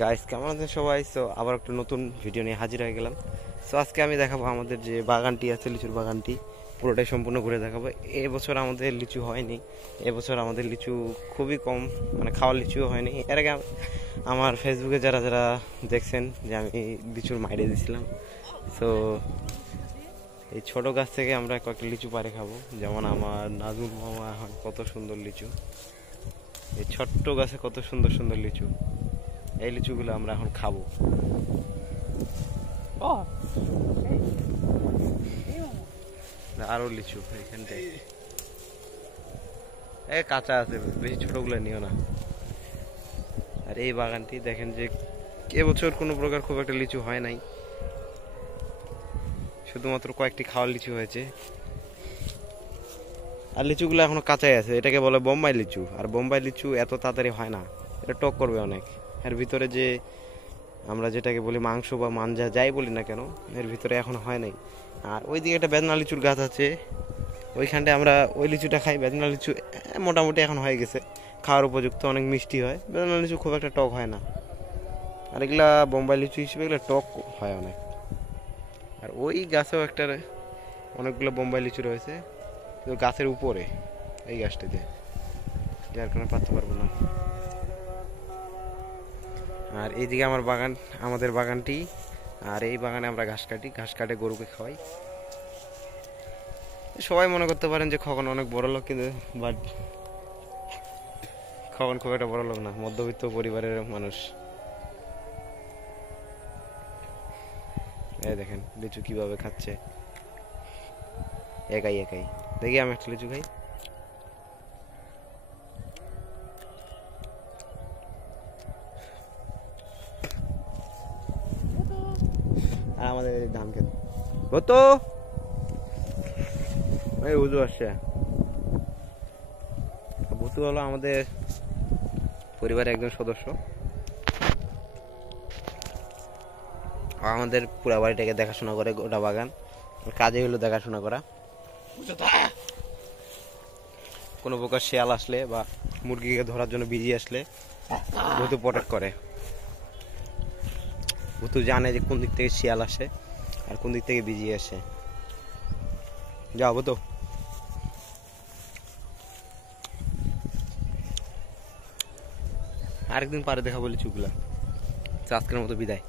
গাইস কেমন আছেন সবাই? সো আবার একটা নতুন ভিডিও নিয়ে হাজির হয়ে গেলাম। সো আজকে আমি দেখাবো আমাদের যে বাগানটি আছে, লিচুর বাগানটি পুরোটাই সম্পূর্ণ ঘুরে দেখাবো। এবছর আমাদের লিচু হয়নি, এবছর আমাদের লিচু খুবই কম, মানে খাওয়ার লিচুও হয়নি। এর আগে আমার ফেসবুকে যারা যারা দেখছেন যে আমি লিচুর মাইরে দিয়েছিলাম। সো এই ছোট গাছ থেকে আমরা কয়েকটা লিচু পারে খাবো। যেমন আমার নাজুল মামা এখন কত সুন্দর লিচু, এই ছোট্ট গাছে কত সুন্দর সুন্দর লিচু, এই লিচুগুলো আমরা এখন খাবো। আরো লিচু এখানটায় কাঁচা আছে, বেশি ছোটগুলো নিও না। আর এই বাগানটি দেখেন যে এবছর কোনো প্রকার খুব একটা লিচু হয় নাই, শুধুমাত্র কয়েকটি খাওয়ার লিচু হয়েছে। আর লিচুগুলো এখনো কাঁচাই আছে, এটাকে বলে বোম্বাই লিচু। আর বোম্বাই লিচু এত তাড়াতাড়ি হয় না, এটা টক করবে অনেক। এর ভিতরে যে আমরা যেটাকে বলি মাংস বা মাঞ্জা যাই বলি না কেন, এর ভিতরে এখন হয় নাই। আর ওইদিকে একটা বেদনা লিচুর গাছ আছে, ওইখানটায় আমরা ওই লিচুটা খাই। বেদনা লিচু মোটামুটি এখন হয়ে গেছে, খাওয়ার উপযুক্ত, অনেক মিষ্টি হয়। বেদনা লিচু খুব একটা টক হয় না, আর এগুলা বোম্বাই লিচু হিসেবে এগুলো টক হয় অনেক। আর ওই গাছেও একটা অনেকগুলো বোম্বাই লিচু রয়েছে, কিন্তু গাছের উপরে এই গাছটাতে, যার কারণে পারতে পারবো না। আর এইদিকে আমার বাগান, আমাদের বাগানটি। আর এই বাগানে আমরা ঘাস কাটি, ঘাস কাটে গরুকে খাওয়াই। সবাই মনে করতে পারেন যে খগন অনেক বড় লোক, কিন্তু বাট খগন খুব একটা বড় লোক না, মধ্যবিত্ত পরিবারের মানুষ। এই দেখেন লিচু কিভাবে খাচ্ছে একাই একাই। দেখি আমি একটা লিচু খাই। আর আমাদের ধান খেত হতো এই উজু আসছে। ভুতু হলো আমাদের পরিবারের একজন সদস্য, আমাদের পুরা বাড়িটাকে দেখাশোনা করে, গোটা বাগান কাজে হলো দেখাশোনা করা। কোনো প্রকার শিয়াল আসলে বা মুরগিকে ধরার জন্য বিজি আসলে ভুতু প্রটেক্ট করে। ভুতু জানে যে কোন দিক থেকে শিয়াল আসে আর কোন দিক থেকে বিজি আসে। যাও ভুতু। আরেকদিন পারে দেখাবো লিচুগুলা। আজকের মতো বিদায়।